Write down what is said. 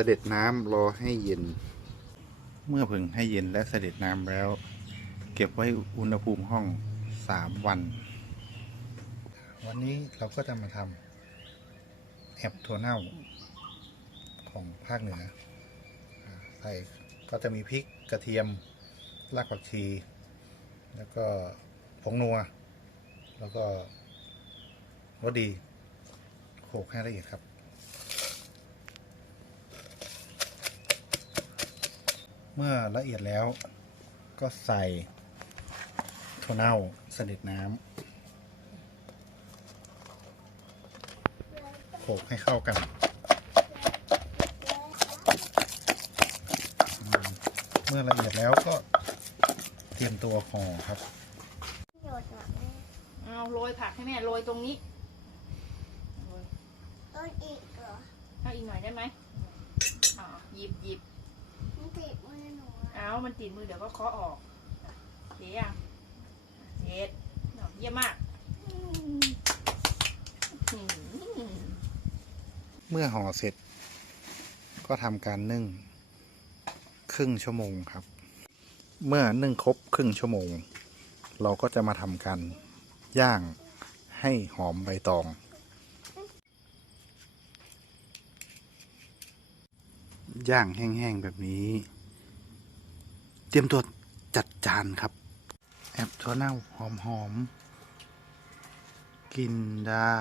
สด็จน้ำรอให้เย็น เมื่อผึ่งให้เย็นและเสด็จน้ำแล้ว เก็บไว้อุณหภูมิห้องสามวัน วันนี้เราก็จะมาทำแอบถั่วเน่าของภาคเหนือ ใส่ก็จะมีพริกกระเทียมรากผักชี แล้วก็ผงนัว แล้วก็รสดีโขลกให้ละเอียดครับ เมื่อละเอียดแล้วก็ใส่ถั่วเน่าเสด็จน้ำโขลกให้เข้ากันอืมเมื่อละเอียดแล้วก็เตรียมตัวห่อครับหยดหน่อยแม่เอาโรยผักให้แม่โรยตรงนี้โรยต้นอีกเหรอเอาอีกหน่อยได้ไหมอ่าหยิบหยิบ มันติดมือหนูอะ เอา มันติดมือเดี๋ยวก็เคาะออกเสียยังเสร็จเยี่ยมมาก เมื่อห่อเสร็จ ก็ทำการนึ่ง ครึ่งชั่วโมงครับ เมื่อนึ่งครบครึ่งชั่วโมง เราก็จะมาทำการย่างให้หอมใบตอง ย่างแห้งๆแบบนี้ เตรียมตัวจัดจานครับ แอบถั่วเน่าหอมๆ กินได้